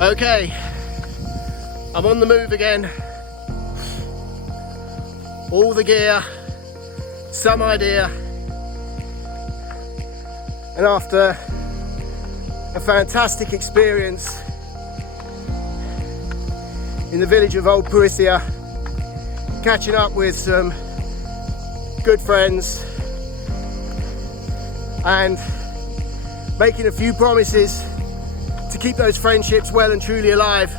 Okay, I'm on the move again. All the gear, some idea, and after a fantastic experience in the village of Old Parithia, catching up with some good friends and making a few promises to keep those friendships well and truly alive.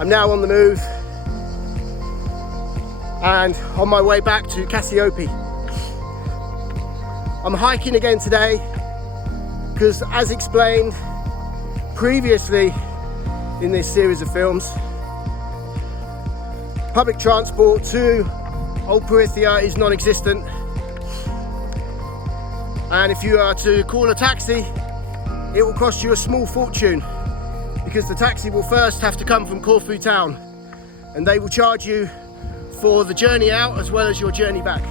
I'm now on the move and on my way back to Cassiope. I'm hiking again today because, as explained previously in this series of films, public transport to Old Parithia is non-existent, and if you are to call a taxi, it will cost you a small fortune, because the taxi will first have to come from Corfu town, and they will charge you for the journey out as well as your journey back.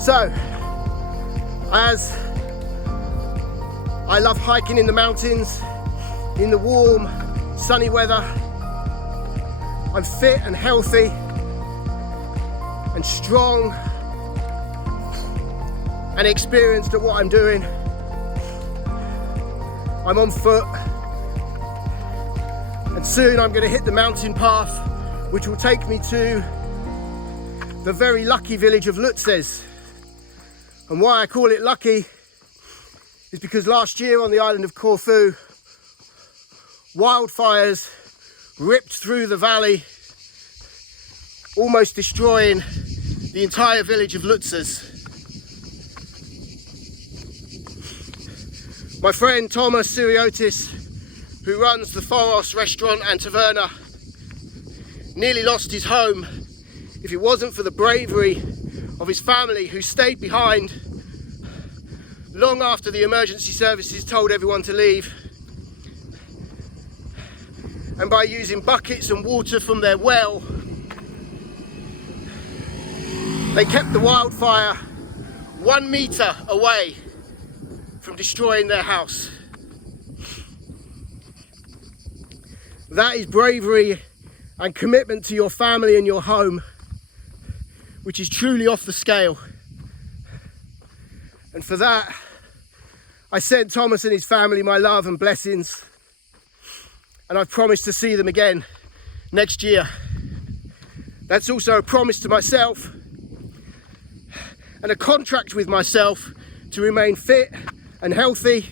So, as I love hiking in the mountains, in the warm, sunny weather, I'm fit and healthy and strong and experienced at what I'm doing. I'm on foot, and soon I'm going to hit the mountain path which will take me to the very lucky village of Lutzes. And why I call it lucky is because last year on the island of Corfu, wildfires ripped through the valley, almost destroying the entire village of Lutzes. My friend Thomas Siriotis, who runs the Foros restaurant and taverna, nearly lost his home if it wasn't for the bravery of his family, who stayed behind long after the emergency services told everyone to leave. And by using buckets and water from their well, they kept the wildfire 1 meter away from destroying their house. That is bravery and commitment to your family and your home, which is truly off the scale. And for that, I send Thomas and his family my love and blessings, and I've promised to see them again next year. That's also a promise to myself and a contract with myself to remain fit and healthy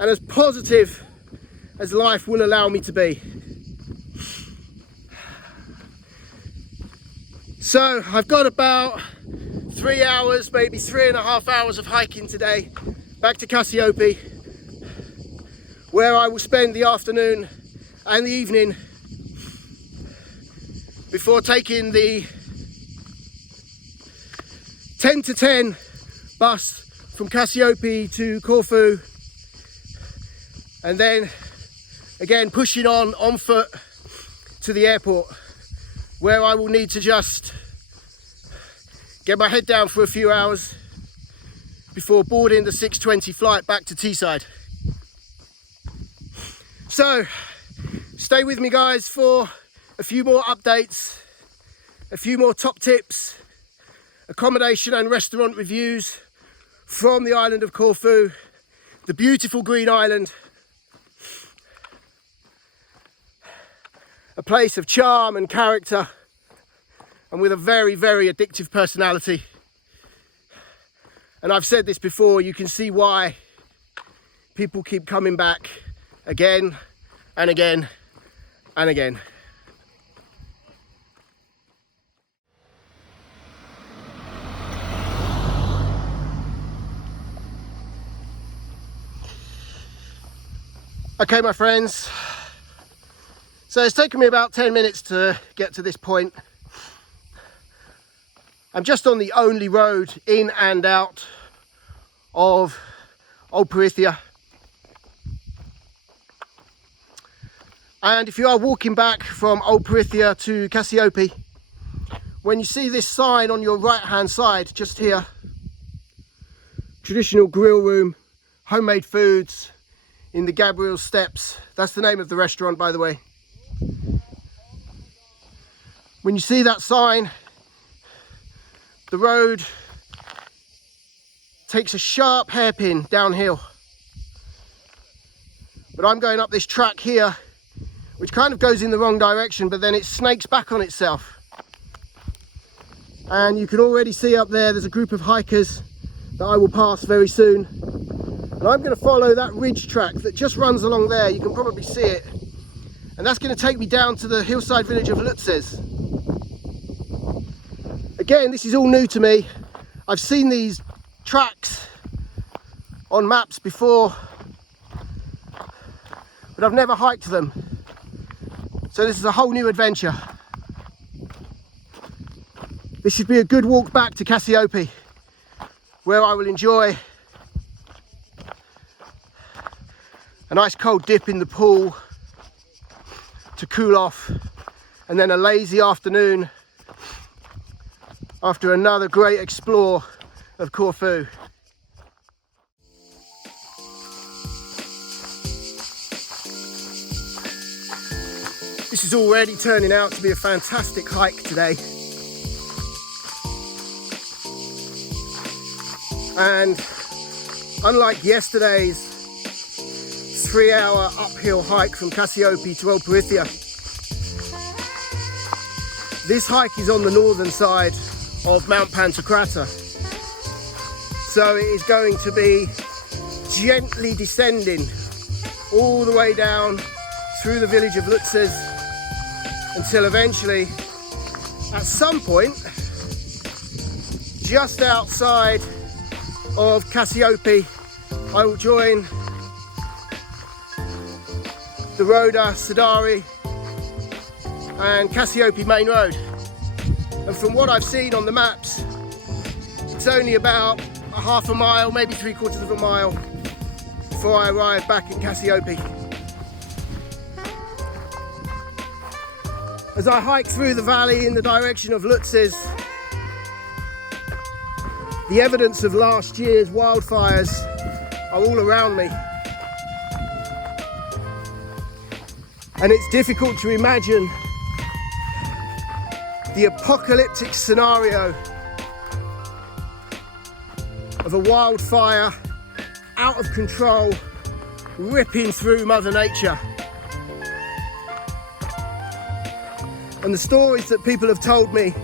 and as positive as life will allow me to be. So I've got about 3 hours, maybe 3.5 hours of hiking today, back to Cassiope, where I will spend the afternoon and the evening before taking the 10 to 10 bus from Cassiope to Corfu, and then again pushing on foot to the airport, where I will need to just get my head down for a few hours before boarding the 6:20 flight back to Teesside. So stay with me, guys, for a few more updates, a few more top tips, accommodation and restaurant reviews from the island of Corfu, the beautiful green island, a place of charm and character, and with a very, very addictive personality. And I've said this before, you can see why people keep coming back again and again and again. Okay, my friends, so it's taken me about 10 minutes to get to this point. I'm just on the only road in and out of Old Parithia. And if you are walking back from Old Parithia to Cassiope, when you see this sign on your right hand side, just here, traditional grill room, homemade foods in the Gabriel Steps. That's the name of the restaurant, by the way. When you see that sign, the road takes a sharp hairpin downhill. But I'm going up this track here, which kind of goes in the wrong direction, but then it snakes back on itself. And you can already see up there, there's a group of hikers that I will pass very soon. And I'm going to follow that ridge track that just runs along there. You can probably see it. And that's going to take me down to the hillside village of Lutzes. Again, this is all new to me. I've seen these tracks on maps before, but I've never hiked them. So this is a whole new adventure. This should be a good walk back to Cassiope, where I will enjoy a nice cold dip in the pool to cool off, and then a lazy afternoon after another great explore of Corfu. This is already turning out to be a fantastic hike today. And unlike yesterday's 3-hour uphill hike from Cassiope to El Parithia, this hike is on the northern side of Mount Pantocrata. So it is going to be gently descending all the way down through the village of Lutzes until eventually, at some point, just outside of Cassiope, I will join the Roda, Sadari and Cassiope main road. And from what I've seen on the maps, it's only about a half a mile, maybe 3/4 of a mile before I arrive back in Cassiope. As I hike through the valley in the direction of Lutzes, the evidence of last year's wildfires are all around me. And it's difficult to imagine the apocalyptic scenario of a wildfire out of control, ripping through Mother Nature. And the stories that people have told me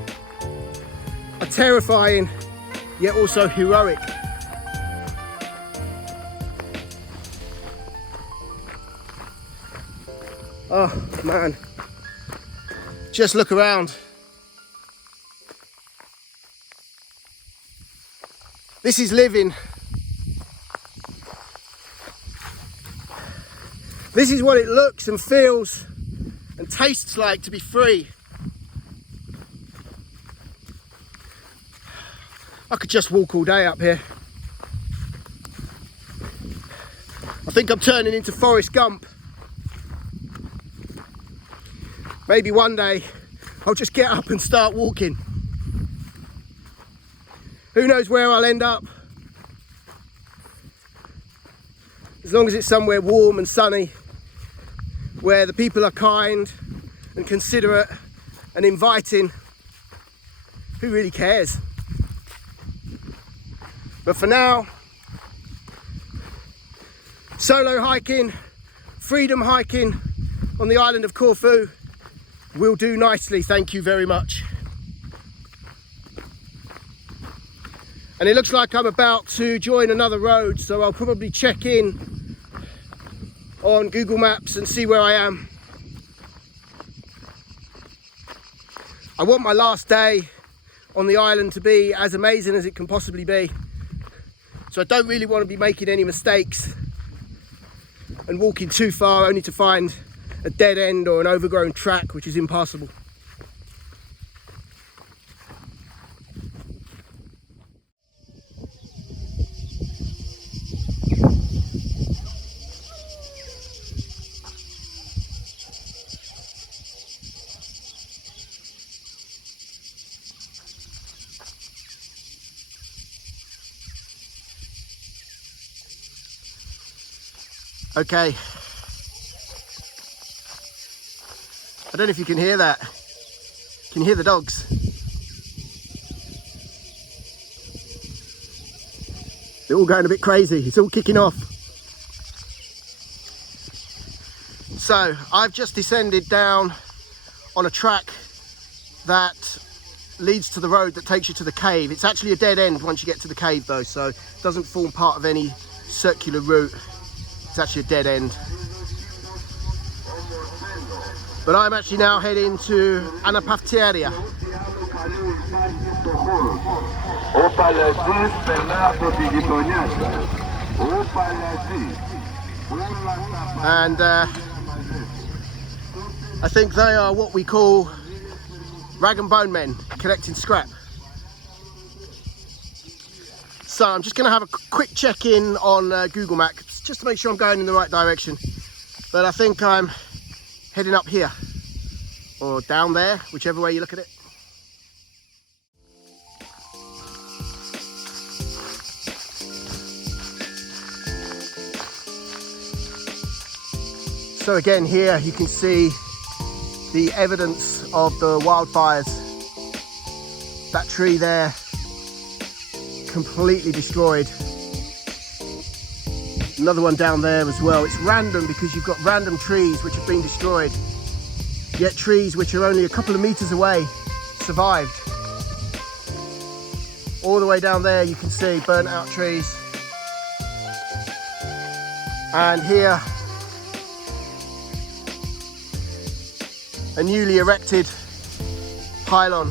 are terrifying, yet also heroic. Oh man, just look around. This is living. This is what it looks and feels and tastes like to be free. I could just walk all day up here. I think I'm turning into Forrest Gump. Maybe one day I'll just get up and start walking. Who knows where I'll end up? As long as it's somewhere warm and sunny, where the people are kind and considerate and inviting, who really cares? But for now, solo hiking, freedom hiking on the island of Corfu will do nicely, thank you very much. And it looks like I'm about to join another road, so I'll probably check in on Google Maps and see where I am. I want my last day on the island to be as amazing as it can possibly be. So I don't really want to be making any mistakes and walking too far only to find a dead end or an overgrown track which is impassable. Okay. I don't know if you can hear that. Can you hear the dogs? They're all going a bit crazy. It's all kicking off. So I've just descended down on a track that leads to the road that takes you to the cave. It's actually a dead end once you get to the cave though, so it doesn't form part of any circular route. It's actually a dead end. But I'm actually now heading to Anapafteria. And I think they are what we call rag and bone men collecting scrap. So I'm just going to have a quick check-in on Google Maps just to make sure I'm going in the right direction. But I think I'm heading up here or down there, whichever way you look at it. So again, here you can see the evidence of the wildfires. That tree there, completely destroyed. Another one down there as well. It's random because you've got random trees which have been destroyed, yet trees which are only a couple of meters away survived. All the way down there you can see burnt out trees. And here, a newly erected pylon.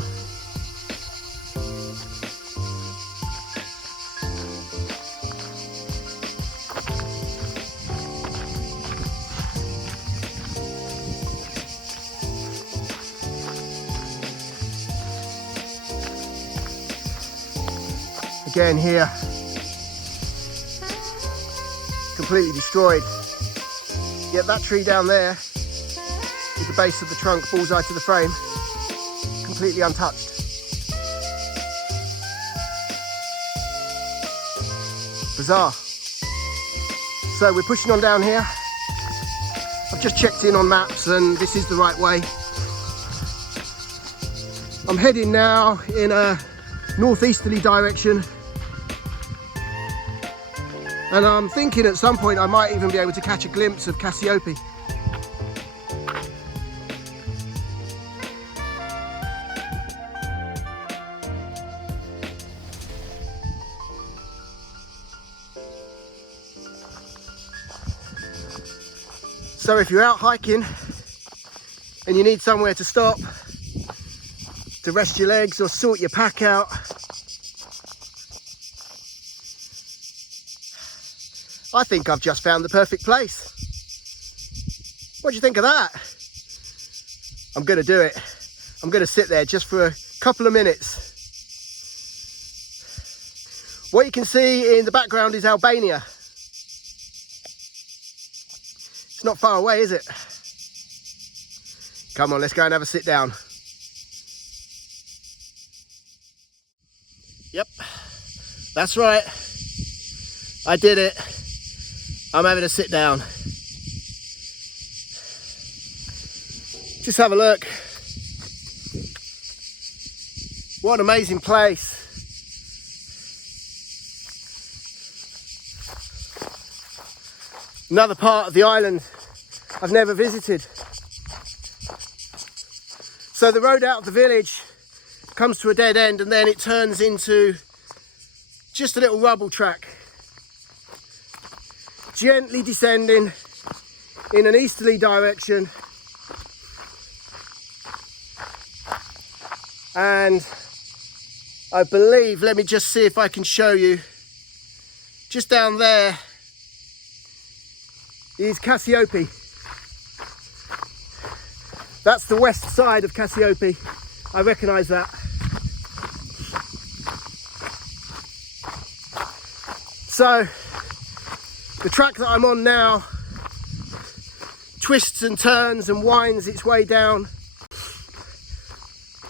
Again here, completely destroyed. Yet that tree down there, with the base of the trunk bullseye to the frame, completely untouched. Bizarre. So we're pushing on down here. I've just checked in on maps and this is the right way. I'm heading now in a northeasterly direction. And I'm thinking at some point I might even be able to catch a glimpse of Cassiope. So if you're out hiking and you need somewhere to stop, to rest your legs or sort your pack out, I think I've just found the perfect place. What do you think of that? I'm going to do it. I'm going to sit there just for a couple of minutes. What you can see in the background is Albania. It's not far away, is it? Come on, let's go and have a sit down. Yep, that's right. I did it. I'm having a sit down. Just have a look. What an amazing place. Another part of the island I've never visited. So the road out of the village comes to a dead end and then it turns into just a little rubble track. Gently descending in an easterly direction. And I believe, let me just see if I can show you, just down there is Cassiope. That's the west side of Cassiope. I recognise that. So the track that I'm on now twists and turns and winds its way down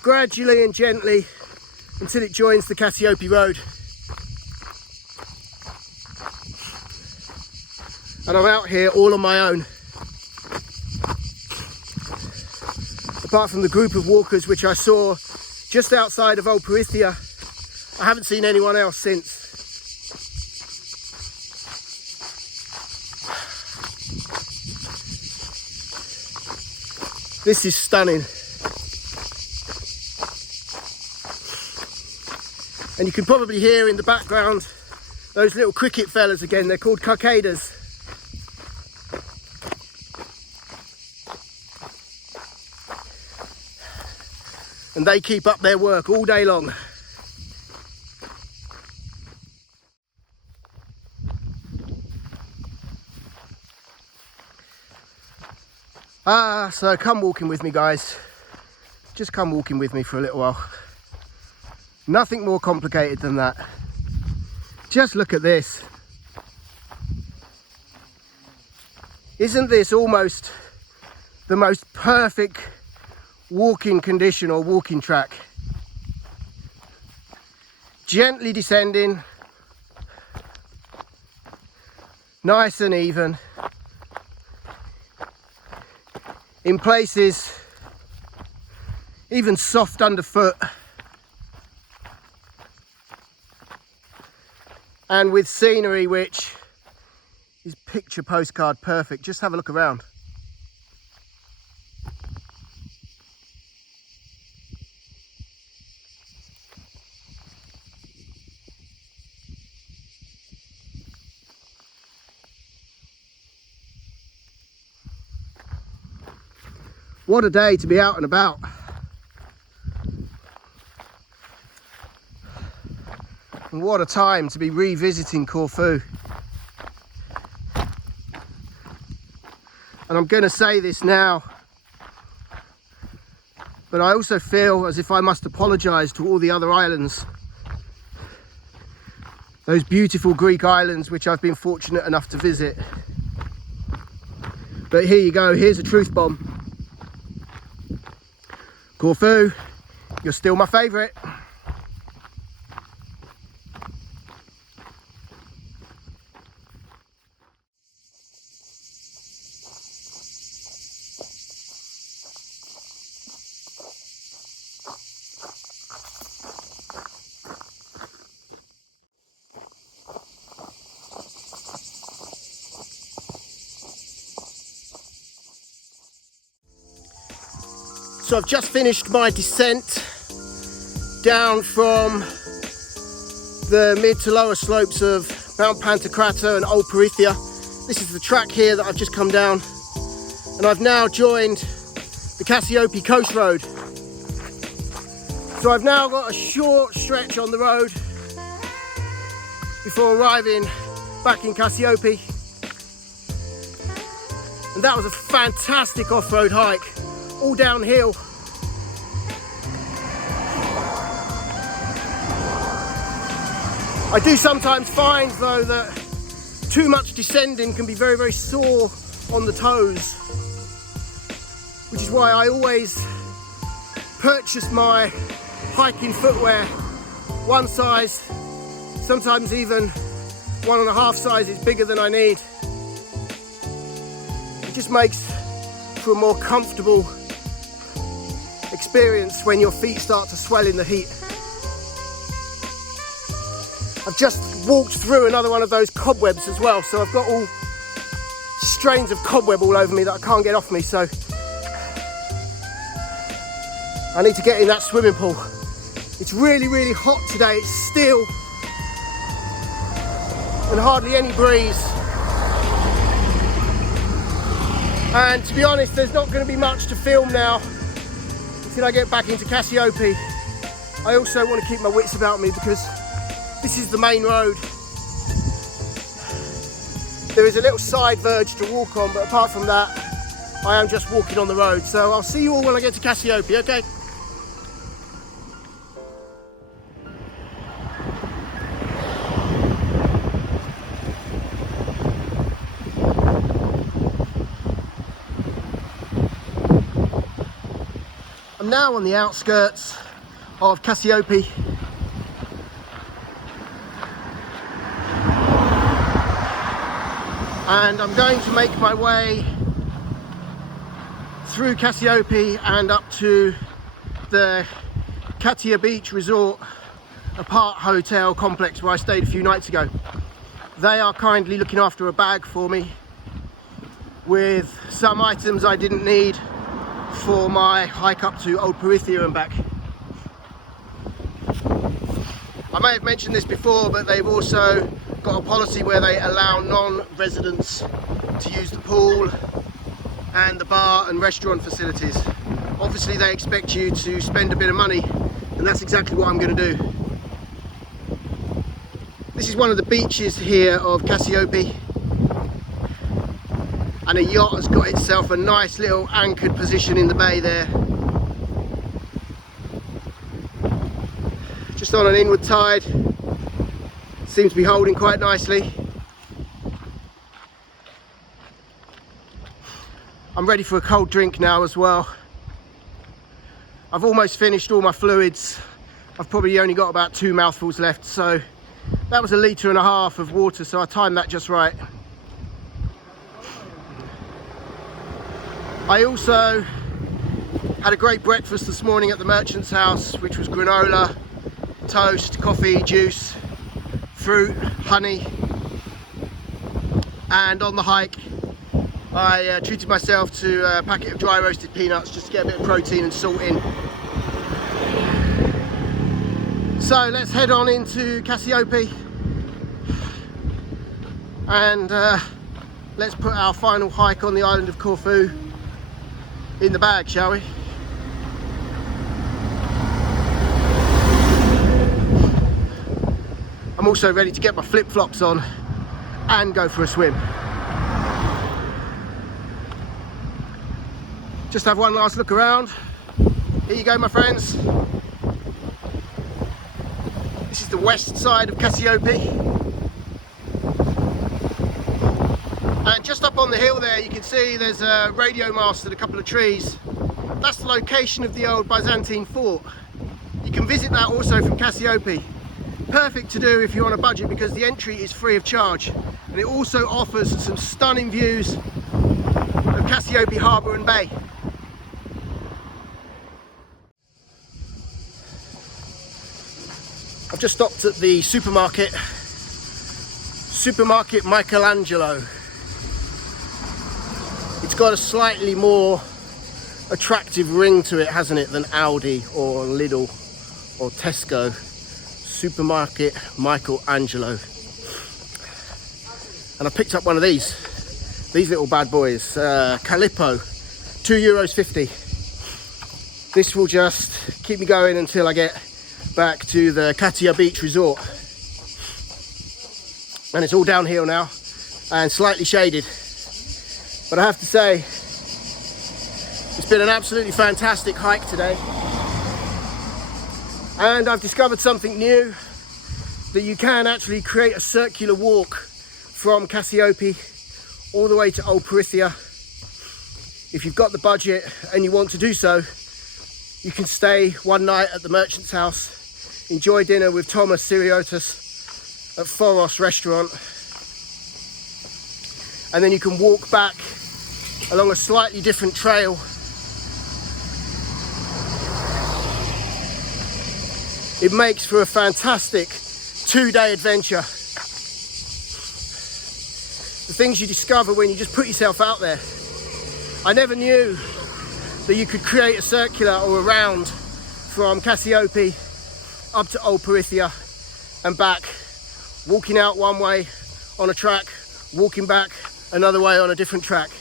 gradually and gently until it joins the Cassiope Road. and I'm out here all on my own. Apart from the group of walkers which I saw just outside of Old Parithia, I haven't seen anyone else since. This is stunning. And you can probably hear in the background those little cricket fellas again. They're called cicadas. And they keep up their work all day long. So come walking with me, guys. Just come walking with me for a little while. Nothing more complicated than that. Just look at this. Isn't this almost the most perfect walking condition or walking track? Gently descending, nice and even. In places even soft underfoot, and with scenery which is picture postcard perfect. Just have a look around. What a day to be out and about. And what a time to be revisiting Corfu. And I'm going to say this now, but I also feel as if I must apologise to all the other islands. Those beautiful Greek islands which I've been fortunate enough to visit. But here you go, here's a truth bomb. Corfu, you're still my favourite. So I've just finished my descent down from the mid to lower slopes of Mount Pantocrator and Old Parithia. This is the track here that I've just come down, and I've now joined the Cassiope Coast Road. So I've now got a short stretch on the road before arriving back in Cassiope. And that was a fantastic off-road hike, all downhill. I do sometimes find though that too much descending can be very, very sore on the toes, which is why I always purchase my hiking footwear one size, sometimes even 1.5 sizes bigger than I need. It just makes for a more comfortable experience when your feet start to swell in the heat. I've just walked through another one of those cobwebs as well, so I've got all strains of cobweb all over me that I can't get off me, so I need to get in that swimming pool. It's really, really hot today. It's still and hardly any breeze. And to be honest, there's not going to be much to film now until I get back into Cassiope. I also want to keep my wits about me because this is the main road. There is a little side verge to walk on, but apart from that, I am just walking on the road. So I'll see you all when I get to Cassiope, okay? I'm now on the outskirts of Cassiope. and I'm going to make my way through Cassiope and up to the Katia Beach Resort apart hotel complex where I stayed a few nights ago. They are kindly looking after a bag for me with some items I didn't need for my hike up to Old Parithia and back. I may have mentioned this before, but they've also got a policy where they allow non-residents to use the pool and the bar and restaurant facilities. Obviously they expect you to spend a bit of money, and that's exactly what I'm going to do. This is one of the beaches here of Cassiope, and a yacht has got itself a nice little anchored position in the bay there. Just on an inward tide, seems to be holding quite nicely. I'm ready for a cold drink now as well. I've almost finished all my fluids. I've probably only got about 2 mouthfuls left, so that was 1.5 litres of water, so I timed that just right. I also had a great breakfast this morning at the merchant's house, which was granola, toast, coffee, juice, fruit, honey, and on the hike I treated myself to a packet of dry roasted peanuts just to get a bit of protein and salt in. So let's head on into Cassiope and let's put our final hike on the island of Corfu in the bag, shall we? I'm also ready to get my flip-flops on and go for a swim. Just have one last look around. Here you go, my friends. This is the west side of Cassiope. And just up on the hill there, you can see there's a radio mast and a couple of trees. That's the location of the old Byzantine fort. You can visit that also from Cassiope. Perfect to do if you're on a budget because the entry is free of charge. And it also offers some stunning views of Cassiope Harbour and Bay. I've just stopped at the supermarket Michelangelo. It's got a slightly more attractive ring to it, hasn't it, than Aldi or Lidl or Tesco. Supermarket Michelangelo. And I picked up one of these little bad boys, Calippo, €2.50. This will just keep me going until I get back to the Katia Beach Resort. And it's all downhill now and slightly shaded. But I have to say, it's been an absolutely fantastic hike today. And I've discovered something new, that you can actually create a circular walk from Cassiope all the way to Old Parithia. If you've got the budget and you want to do so, you can stay one night at the merchant's house, enjoy dinner with Thomas Siriotis at Foros restaurant, and then you can walk back along a slightly different trail. It makes for a fantastic 2-day adventure. The things you discover when you just put yourself out there. I never knew that you could create a circular or a round from Cassiope up to Old Parithia and back, walking out one way on a track, walking back another way on a different track.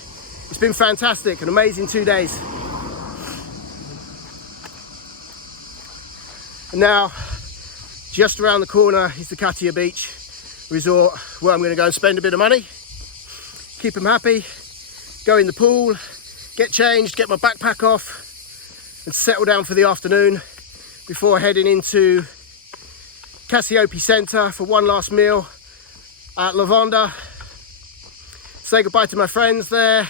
It's been fantastic, an amazing 2 days. And now, just around the corner is the Katia Beach Resort, where I'm going to go and spend a bit of money, keep them happy, go in the pool, get changed, get my backpack off, and settle down for the afternoon before heading into Cassiope Centre for one last meal at Lavanda. Say goodbye to my friends there.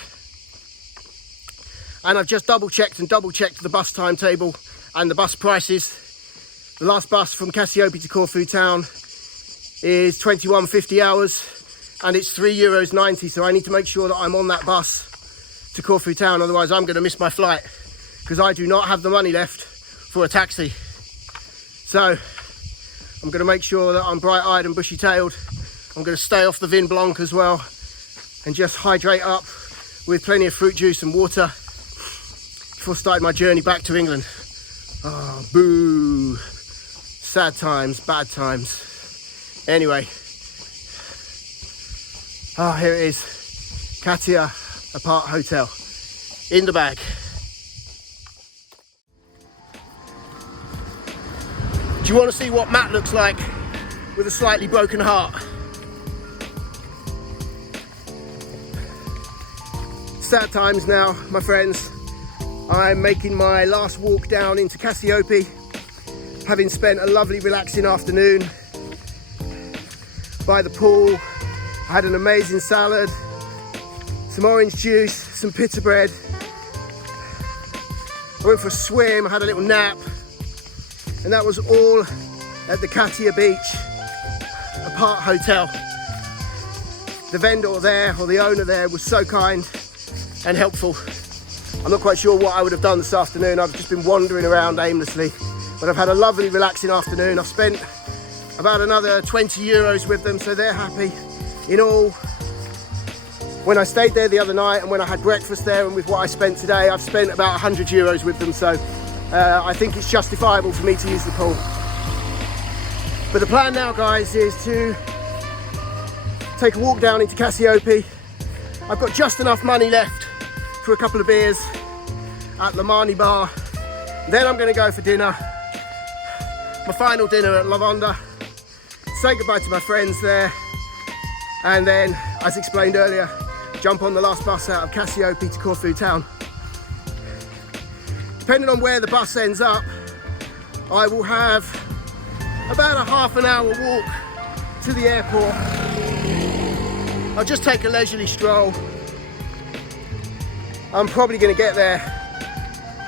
And I've just double checked the bus timetable and the bus prices. The last bus from Cassiope to Corfu town is 21.50 hours, and it's €3.90, so I need to make sure that I'm on that bus to Corfu town, otherwise I'm going to miss my flight, because I do not have the money left for a taxi. So I'm going to make sure that I'm bright-eyed and bushy-tailed. I'm going to stay off the vin blanc as well, and just hydrate up with plenty of fruit juice and water before starting my journey back to England. Oh, boo. Sad times, bad times. Anyway. Oh, here it is. Katia Apart Hotel. In the bag. Do you want to see what Matt looks like with a slightly broken heart? Sad times now, my friends. I'm making my last walk down into Cassiope, having spent a lovely relaxing afternoon by the pool. I had an amazing salad, some orange juice, some pita bread. I went for a swim, I had a little nap, and that was all at the Katia Beach Apart Hotel. The vendor there, or the owner there, was so kind and helpful. I'm not quite sure what I would have done this afternoon. I've just been wandering around aimlessly, but I've had a lovely relaxing afternoon. I've spent about another €20 with them, so they're happy. In all, when I stayed there the other night and when I had breakfast there, and with what I spent today, I've spent about €100 with them, so I think it's justifiable for me to use the pool. But the plan now, guys, is to take a walk down into Cassiope. I've got just enough money left for a couple of beers at Lamani Bar. Then I'm going to go for dinner, my final dinner at Lavanda, say goodbye to my friends there, and then, as explained earlier, jump on the last bus out of Cassiope to Corfu town. Depending on where the bus ends up, I will have about a half an hour walk to the airport. I'll just take a leisurely stroll. I'm probably going to get there,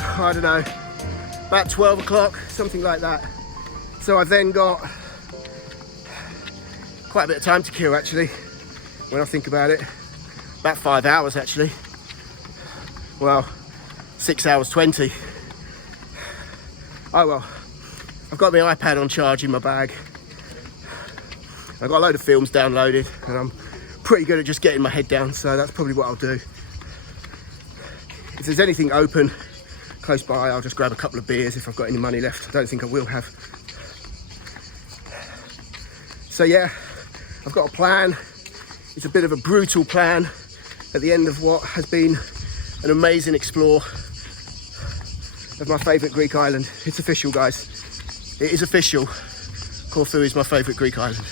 I don't know, about 12 o'clock, something like that. So I've then got quite a bit of time to kill, actually, when I think about it. About 5 hours, actually. Well, 6 hours 20. Oh well, I've got my iPad on charge in my bag. I've got a load of films downloaded, and I'm pretty good at just getting my head down, so that's probably what I'll do. If there's anything open close by, I'll just grab a couple of beers if I've got any money left. I don't think I will have. So yeah, I've got a plan. It's a bit of a brutal plan at the end of what has been an amazing explore of my favourite Greek island. It's official, guys. It is official. Corfu is my favourite Greek island.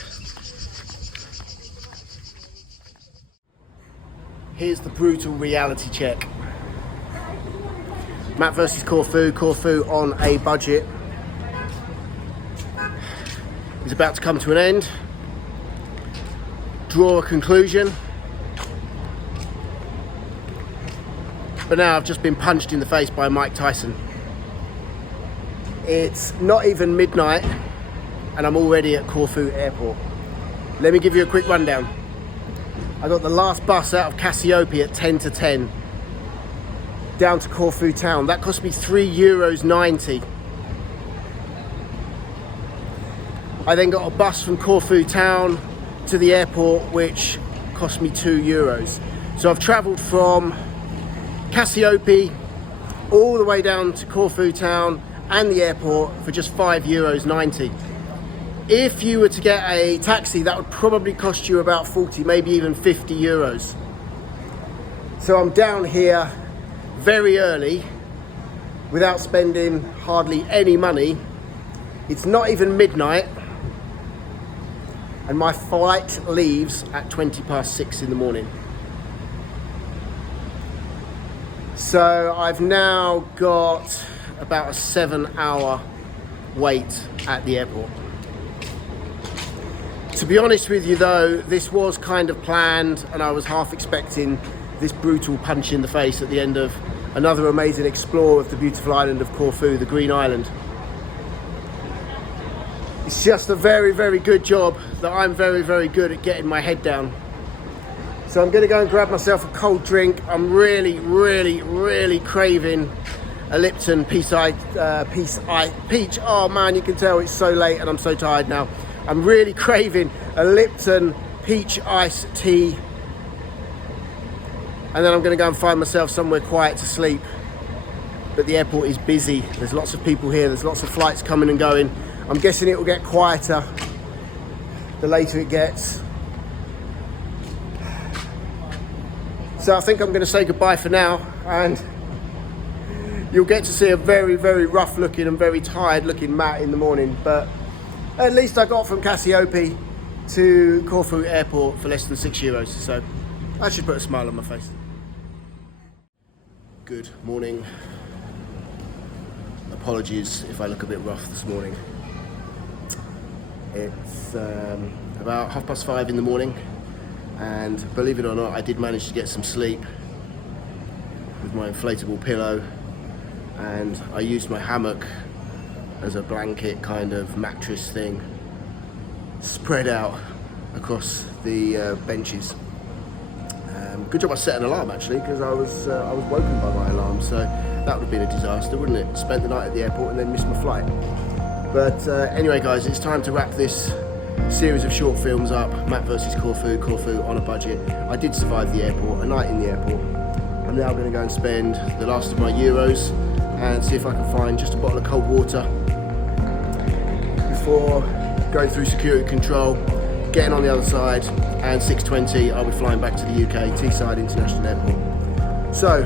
Here's the brutal reality check. Matt versus Corfu. Corfu on a budget is about to come to an end. Draw a conclusion. But now I've just been punched in the face by Mike Tyson. It's not even midnight and I'm already at Corfu airport. Let me give you a quick rundown. I got the last bus out of Cassiope at 10 to 10 down to Corfu town. That cost me €3.90. I then got a bus from Corfu town to the airport, which cost me €2. So I've travelled from Cassiope all the way down to Corfu town and the airport for just €5.90. If you were to get a taxi, that would probably cost you about 40, maybe even €50. So I'm down here very early without spending hardly any money. It's not even midnight and my flight leaves at 6:20 in the morning. So I've now got about a 7-hour wait at the airport. To be honest with you though, this was kind of planned and I was half expecting this brutal punch in the face at the end of another amazing explore of the beautiful island of Corfu, the Green Island. It's just a very, very good job that I'm very, very good at getting my head down. So I'm gonna go and grab myself a cold drink. I'm really craving a Lipton peach. Oh man, you can tell it's so late and I'm so tired now. I'm really craving a Lipton peach iced tea. And then I'm gonna go and find myself somewhere quiet to sleep. But the airport is busy. There's lots of people here. There's lots of flights coming and going. I'm guessing it will get quieter the later it gets. So I think I'm going to say goodbye for now, and you'll get to see a very rough looking and very tired looking Matt in the morning. But at least I got from Cassiope to Corfu Airport for less than €6. So that should put a smile on my face. Good morning. Apologies if I look a bit rough this morning. It's about 5:30 in the morning, and believe it or not, I did manage to get some sleep with my inflatable pillow, and I used my hammock as a blanket kind of mattress thing spread out across the benches. Good job I set an alarm actually, because I was woken by my alarm, so that would have been a disaster, wouldn't it? Spent the night at the airport and then missed my flight. But anyway guys, it's time to wrap this series of short films up. Matt versus Corfu on a budget. I did survive the airport, a night in the airport. I'm now going to go and spend the last of my euros and see if I can find just a bottle of cold water before going through security control, getting on the other side, and 6:20 I'll be flying back to the UK, Teesside International Airport. So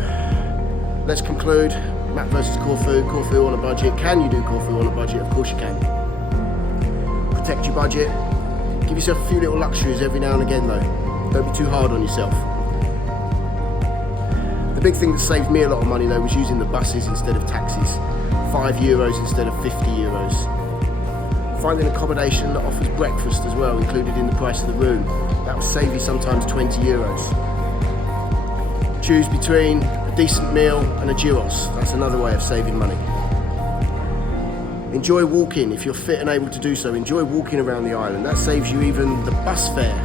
let's conclude. Matt versus Corfu on a budget. Can you do Corfu on a budget? Of course you can. Protect your budget. Give yourself a few little luxuries every now and again though. Don't be too hard on yourself. The big thing that saved me a lot of money though was using the buses instead of taxis. €5 instead of €50. Finding accommodation that offers breakfast as well, included in the price of the room. That will save you sometimes €20. Choose between a decent meal and a gyros. That's another way of saving money. Enjoy walking if you're fit and able to do so. Enjoy walking around the island. That saves you even the bus fare.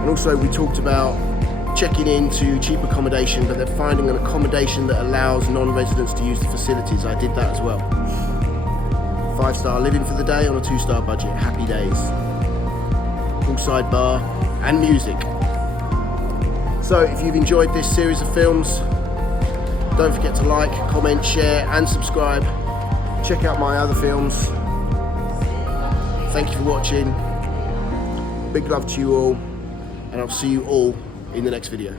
And also we talked about checking into cheap accommodation, but then finding an accommodation that allows non-residents to use the facilities. I did that as well. 5-star living for the day on a 2-star budget. Happy days. Poolside bar and music. So if you've enjoyed this series of films, don't forget to like, comment, share and subscribe. Check out my other films. Thank you for watching. Big love to you all, and I'll see you all in the next video.